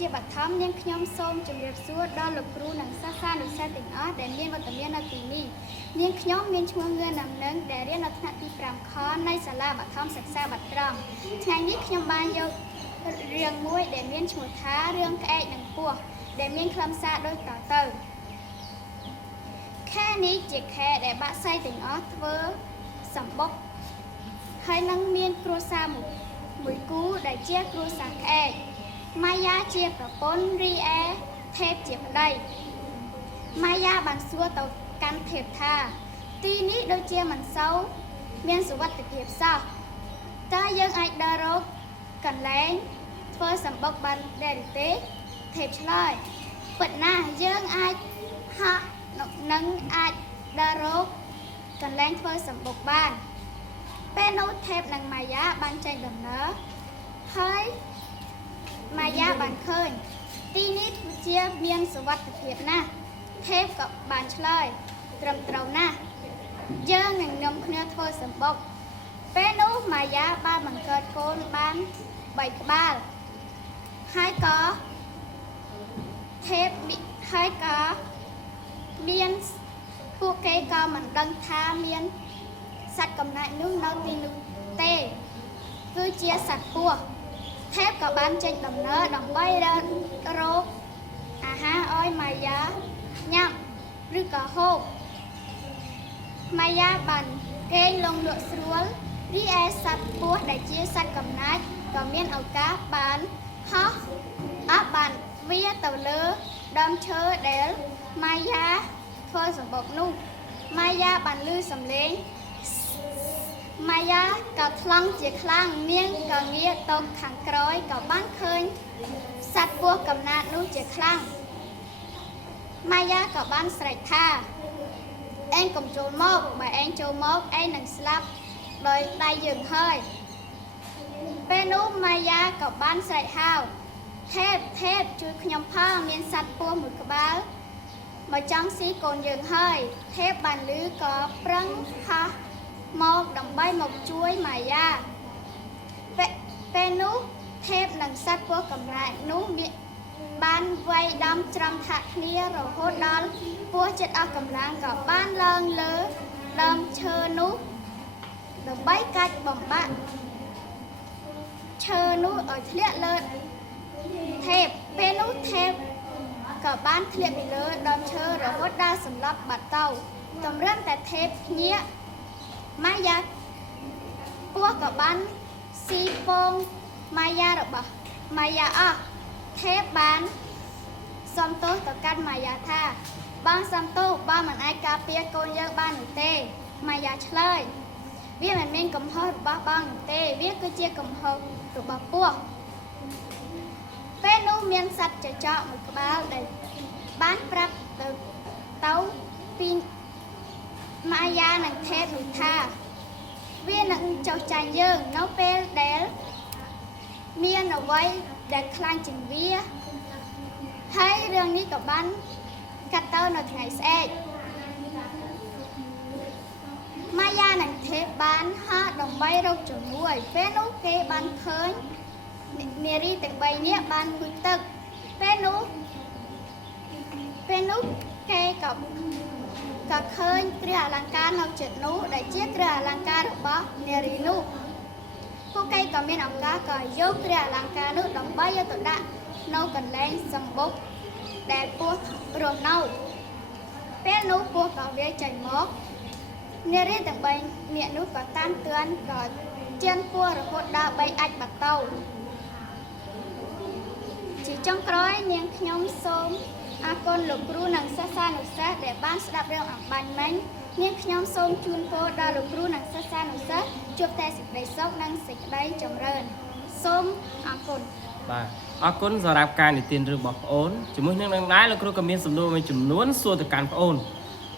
ជាបឋមនាងខ្ញុំសូមជម្រាបសួរដល់លោកគ្រូនិងសិស្សានុសិស្សទាំងអស់ដែលមានវត្តមាននៅទីនេះនាងខ្ញុំមានឈ្មោះងឿនដំណឹងដែលរៀននៅថ្នាក់ទី5ខនៃសាលាបឋមសិក្សាបាត់ត្រង់ថ្ងៃនេះខ្ញុំបានយករឿងមួយដែលមានឈ្មោះថារឿងក្អែកនិងពស់ដែលមានខ្លឹមសារដូចតទៅខែនេះជាខែដែលបាក់សៃទាំងអស់ធ្វើសម្បុកហើយនឹងមានគ្រួសារមួយគូដែលជាគ្រួសារក្អែកម៉ាយ៉ាជាប្រពន្ធរីឯថេពជាប្តីម៉ាយ៉ាបានសួរទៅកាន់ថេពថាទីនេះដូចជាមិនសូវមានសុវត្ថិភាពសោះតើយើងអាចដើររកកន្លែងធ្វើសម្បុកបានដែរឬទេថេពឆ្លើយពិតណាស់យើងអាចហាក់នឹងអាចដើររកកន្លែងធ្វើសម្បុកបានពេលនោះថេពនិងម៉ាយ៉ាបានចេញដំណើរហើយម៉ាយ៉ាបានឃើញទីនេះជាមានសុវត្ថិភាពណាស់ថេពក៏បានឆ្លើយត្រឹមត្រូវណាស់យើងនឹងនាំគ្នាធ្វើសម្បុកពេលនោះម៉ាយ៉ាបានបង្កើតកូនបាន3ក្បាលហើយក៏ថេពហើយក៏មានពួកគេក៏មិនដឹងថាមានសត្វកំណាចនោះនៅទីនោះទេគឺជាសត្វពស់ថេពក៏បានចេញដំណើរដើម្បីរកអាហារឲ្យម៉ាយ៉ាញ៉ាំឬក៏ហូបម៉ាយ៉ាបានគេងលងលក់ស្រួលរីឯសត្វពស់ដែលជាសត្វកំណាចក៏មានឱកាសបានហោះបានវាទៅលើដើមឈើដែលម៉ាយ៉ាធ្វើសម្បុកនោះម៉ាយ៉ាបានឮសំឡេងម៉ាយ៉ាក៏ថ្លង់ជាខ្លាំងនាងក៏ងាកទៅខាងក្រោយក៏បានឃើញសត្វពស់កំណាចនោះជាខ្លាំងម៉ាយ៉ាក៏បានស្រែកថាឯងកុំចូលមកបើឯងចូលមកឯងនឹងស្លាប់ដោយដៃយើងហើយពេលនោះម៉ាយ៉ាក៏បានស្រែកហៅថេពជួយខ្ញុំផងមានសត្វពស់មួយក្បាលមកចង់ស៊ីកូនយើងហើយថេពបានឮក៏ប្រឹងហោះមកដើម្បីមកជួយម៉ាយ៉ាពេលនោះថេពនិងសត្វពស់កំណាចនោះបានវាយដំច្រំថាក់គ្នារហូតដល់ពស់ចិត្តអស់កម្លាំងក៏បានឡើងលើដើមឈើនោះដើម្បីកាច់បំបាក់ឈើនោះឲ្យធ្លាក់លើថេពពេលនោះថេពក៏បានធ្លាក់ពីលើដើមឈើរហូតដល់សន្លប់បាត់ទៅតម្រាំតែថេពភ្ញាក់ម៉ាយ៉ាពស់ក៏បានស៊ីពងម៉ាយ៉ារបស់ម៉ាយ៉ាអស់ថេពបានសំទោសទៅកាន់ម៉ាយ៉ាថាបងសំទោសបើមិនអាចការពារកូនយើងបាននោះទេម៉ាយ៉ាឆ្លើយវាមិនមានកំហុសរបស់បងនោះទេវាគឺជាកំហុសរបស់ពស់ពេលនោះមានសត្វចចកមួយក្បាលដែលបានប្រាប់ទៅពីម៉ាយ៉ានិងថេពនោះថាវានឹងចោះចាញ់យើងនៅពេលដែលមានអ្វីដែលខ្លាំងជាងវាហើយរឿងនេះក៏បានកាត់ទៅនៅថ្ងៃស្អែកម៉ាយ៉ានិងថេពបានហោះដើម្បីរកជំនួយពេលនោះគេបានឃើញនារីទាំង3នាក់បានងូតទឹកពេលនោះគេក៏ឃើញគ្រឿងអលង្ការនៅជិតនោះដែលជាគ្រឿងអលង្ការរបស់នារីនោះពួកគេក៏មានឱកាសក៏យកគ្រឿងអលង្ការនោះដើម្បីយកទៅដាក់នៅកន្លែងសម្បុកដែលពស់រស់នៅពេលនោះពស់ក៏វាចេញមកនារីទាំង3នាក់នោះក៏តាមទឿនក៏ជិនពស់រហូតដល់3អាចបាត់ទៅជាចុងក្រោយនាងខ្ញុំសូមអរគុណលោកគ្រូនិងសិស្សានុសិស្សដែលបានស្ដាប់រឿងអំបញ្ញមិញនាងខ្ញុំសូមជូនពរដល់លោកគ្រូនិងសិស្សានុសិស្សជួបតែសេចក្តីសុខនិងសេចក្តីចម្រើនសូមអរគុណបាទអរគុណសម្រាប់ការនិទានរឿងរបស់ប្អូនជាមួយនឹងដែរលោកគ្រូក៏មានសំណួរមួយចំនួនសួរទៅកាន់ប្អូន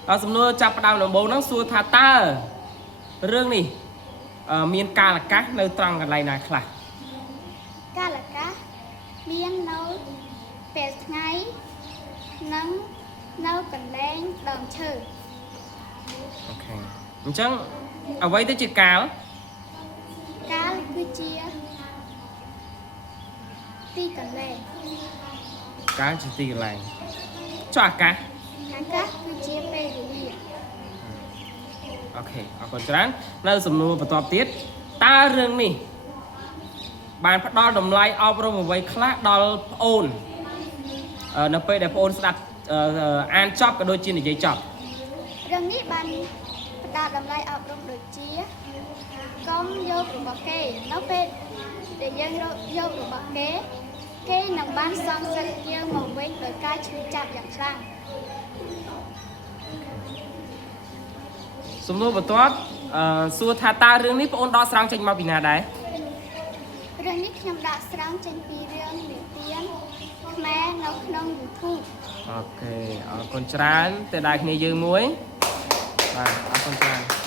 ដល់សំណួរចាប់ផ្ដើមដំបូងហ្នឹងសួរថាតើរឿងនេះមានកាលអាកាសនៅត្រង់កន្លែងណាខ្លះកាលអាកាសមាននៅពេលថ្ងៃនិងនៅកន្លែងដើមឈើអូខេអញ្ចឹងអ្វីទៅជាកាលគឺជាទីកន្លែង ការជាទីកន្លែងចុះអាកាស អាកាសគឺជាពេលវេលា អូខេអរគុណច្រើននៅសំណួរបន្ទាប់ទៀតតើរឿងនេះបានផ្ដល់តម្លៃអប់រំអ្វីខ្លះដល់ប្អូននៅពេលដែលប្អូនស្ដាប់អានចប់ក៏ដូចជានិយាយចប់ រឿងនេះបានផ្ដល់តម្លៃអប់រំដូចជាកុំយករបស់គេនៅពេលដែលយើងយករបស់គេគេនឹងបានសងសឹកយើងមកវិញដោយការឈឺចាប់យ៉ាងខ្លាំង សំណួរបន្ទាប់សួរថាតើរឿងនេះប្អូនដកស្រង់ចេញមកពីណាដែរ រឿងនេះខ្ញុំដាក់ស្រង់ចេញពីរឿងនិទានខ្មែរនៅក្នុង YouTube អូខេអរគុណច្រើនតែដែរគ្នាយើងមួយបាទអរគុណច្រើន